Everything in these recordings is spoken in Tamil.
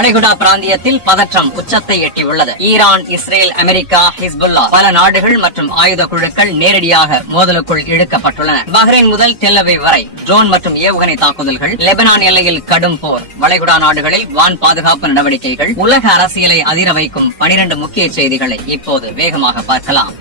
வளைகுடா பிராந்தியத்தில் பதற்றம் உச்சத்தை எட்டியுள்ளது. ஈரான், இஸ்ரேல், அமெரிக்கா, ஹிஸ்புல்லா பல நாடுகள் மற்றும் ஆயுத குழுக்கள் நேரடியாக மோதலுக்குள் இழுக்கப்பட்டுள்ளன. பஹ்ரைன் முதல் டெல் அவீவ் வரை ட்ரோன் மற்றும் ஏவுகணை தாக்குதல்கள், லெபனான் எல்லையில் கடும் போர், வளைகுடா நாடுகளில் வான் பாதுகாப்பு நடவடிக்கைகள், உலக அரசியலை அதிர வைக்கும் 12 முக்கிய செய்திகளை இப்போது வேகமாக பார்க்கலாம்.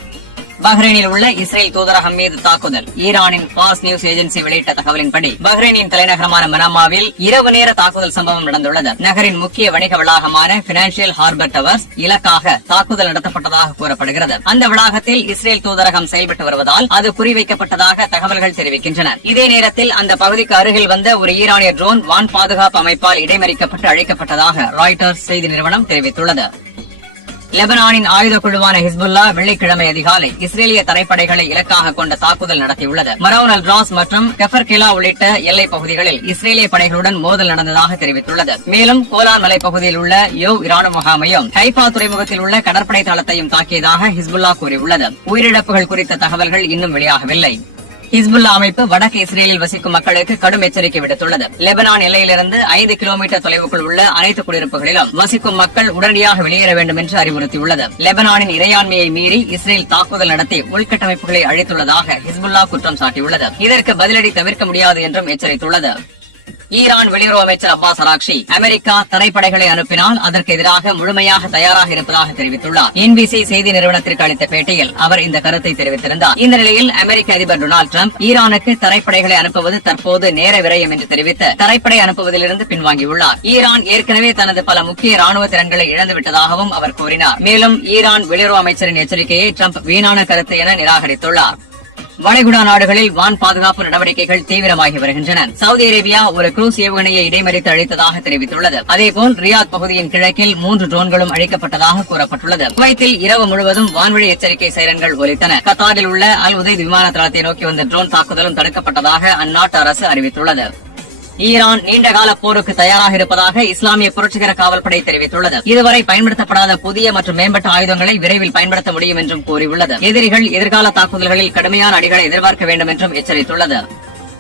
பஹ்ரைனில் உள்ள இஸ்ரேல் தூதரகம் மீது தாக்குதல். ஈரானின் ஃபார்ஸ் நியூஸ் ஏஜென்சி வெளியிட்ட தகவலின்படி பஹ்ரைனின் தலைநகரமான மனாமாவில் இரவு நேர தாக்குதல் சம்பவம் நடந்துள்ளது. நகரின் முக்கிய வணிக வளாகமான பினான்சியல் ஹார்பர் டவர்ஸ் இலக்காக தாக்குதல் நடத்தப்பட்டதாக கூறப்படுகிறது. அந்த வளாகத்தில் இஸ்ரேல் தூதரகம் செயல்பட்டு வருவதால் அது குறிவைக்கப்பட்டதாக தகவல்கள் தெரிவிக்கின்றன. இதே நேரத்தில் அந்த பகுதிக்கு அருகில் வந்த ஒரு ஈரானிய ட்ரோன் வான் பாதுகாப்பு அமைப்பால் இடைமறிக்கப்பட்டு அழிக்கப்பட்டதாக ராய்டர்ஸ் செய்தி நிறுவனம் தெரிவித்துள்ளது. லெபனானின் ஆயுத குழுவான ஹிஸ்புல்லா வெள்ளிக்கிழமை அதிகாலை இஸ்ரேலிய தரைப்படைகளை இலக்காக கொண்ட தாக்குதல் நடத்தியுள்ளது. மரவுன் அல் ராஸ் மற்றும் கெஃபர்கிலா உள்ளிட்ட எல்லைப் பகுதிகளில் இஸ்ரேலிய படைகளுடன் மோதல் நடந்ததாக தெரிவித்துள்ளது. மேலும் கோலான் மலைப்பகுதியில் உள்ள யோவ் இராணுவ முகாமையும் ஹைஃபா துறைமுகத்தில் உள்ள கடற்படை தளத்தையும் தாக்கியதாக ஹிஸ்புல்லா கூறியுள்ளது. உயிரிழப்புகள் குறித்த தகவல்கள் இன்னும் வெளியாகவில்லை. ஹிஸ்புல்லா அமைப்பு வடக்கு இஸ்ரேலில் வசிக்கும் மக்களுக்கு கடும் எச்சரிக்கை விடுத்துள்ளது. லெபனான் எல்லையிலிருந்து 5 கிலோமீட்டர் தொலைவுக்குள் உள்ள அனைத்து குடியிருப்புகளிலும் வசிக்கும் மக்கள் உடனடியாக வெளியேற வேண்டும் என்று அறிவுறுத்தியுள்ளது. லெபனானின் இறையாண்மையை மீறி இஸ்ரேல் தாக்குதல் நடத்தி உள்கட்டமைப்புகளை அழித்துள்ளதாக ஹிஸ்புல்லா குற்றம் சாட்டியுள்ளது. இதற்கு பதிலடி தவிர்க்க முடியாது என்றும் எச்சரித்துள்ளது. ஈரான் வெளியுறவு அமைச்சர் அப்பாஸ் அராக்ஷி அமெரிக்கா தரைப்படைகளை அனுப்பினால் அதற்கு எதிராக முழுமையாக தயாராக இருப்பதாக தெரிவித்துள்ளார். NBC செய்தி நிறுவனத்திற்கு அளித்த பேட்டியில் அவர் இந்த கருத்தை தெரிவித்திருந்தார். இந்த நிலையில் அமெரிக்க அதிபர் டொனால்டு டிரம்ப் ஈரானுக்கு தரைப்படைகளை அனுப்புவது தற்போது நேர விரயம் என்று தெரிவித்து தரைப்படை அனுப்புவதிலிருந்து பின்வாங்கியுள்ளார். ஈரான் ஏற்கனவே தனது பல முக்கிய ராணுவ திறன்களை இழந்துவிட்டதாகவும் அவர் கூறினார். மேலும் ஈரான் வெளியுறவு அமைச்சரின் எச்சரிக்கையை டிரம்ப் வீணான கருத்து என நிராகரித்துள்ளார். வளைகுடா நாடுகளில் வான் பாதுகாப்பு நடவடிக்கைகள் தீவிரமாகி வருகின்றன. சவுதி அரேபியா ஒரு குரூஸ் ஏவுகணையை இடைமறித்து அழித்ததாக தெரிவித்துள்ளது. அதேபோல் ரியாத் பகுதியின் கிழக்கில் 3 ட்ரோன்களும் அழிக்கப்பட்டதாக கூறப்பட்டுள்ளது. குவைத்தில் இரவு முழுவதும் வான்வழி எச்சரிக்கை சைரன்கள் ஒலித்தன. கத்தாரில் உள்ள அல் உதைத் விமான தளத்தை நோக்கி வந்த ட்ரோன் தாக்குதலும் தடுக்கப்பட்டதாக அந்நாட்டு அரசு அறிவித்துள்ளது. ஈரான் நீண்டகால போருக்கு தயாராக இருப்பதாக இஸ்லாமிய புரட்சிகர காவல்படை தெரிவித்துள்ளது. இதுவரை பயன்படுத்தப்படாத புதிய மற்றும் மேம்பட்ட ஆயுதங்களை விரைவில் பயன்படுத்த முடியும் என்றும் கூறியுள்ளது. எதிரிகள் எதிர்கால தாக்குதல்களில் கடுமையான அடிகளை எதிர்பார்க்க வேண்டும் என்றும் எச்சரித்துள்ளது.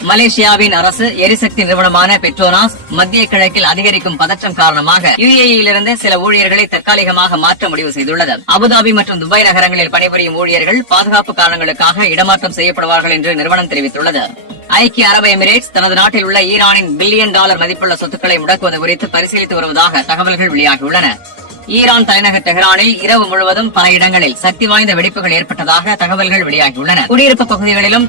மலேசியாவின் அரசு எரிசக்தி நிறுவனமான பெட்ரோனாஸ் மத்திய கிழக்கில் அதிகரிக்கும் பதற்றம் காரணமாக UAE-யிலிருந்து சில ஊழியர்களை தற்காலிகமாக மாற்ற முடிவு செய்துள்ளது. அபுதாபி மற்றும் துபாய் நகரங்களில் பணிபுரியும் ஊழியர்கள் பாதுகாப்பு காரணங்களுக்காக இடமாற்றம் செய்யப்படுவார்கள் என்று நிறுவனம் தெரிவித்துள்ளது. ஐக்கிய அரபு எமிரேட்ஸ் தனது நாட்டில் உள்ள ஈரானின் $1 பில்லியன் மதிப்புள்ள சொத்துக்களை முடக்குவது குறித்து பரிசீலித்து வருவதாக தகவல்கள் வெளியாகியுள்ளன. ஈரான் தலைநகர் டெஹ்ரானில் இரவு முழுவதும் பல இடங்களில் சக்தி வாய்ந்த வெடிப்புகள் ஏற்பட்டதாக தகவல்கள் வெளியாகியுள்ளன. குடியிருப்பு பகுதிகளிலும்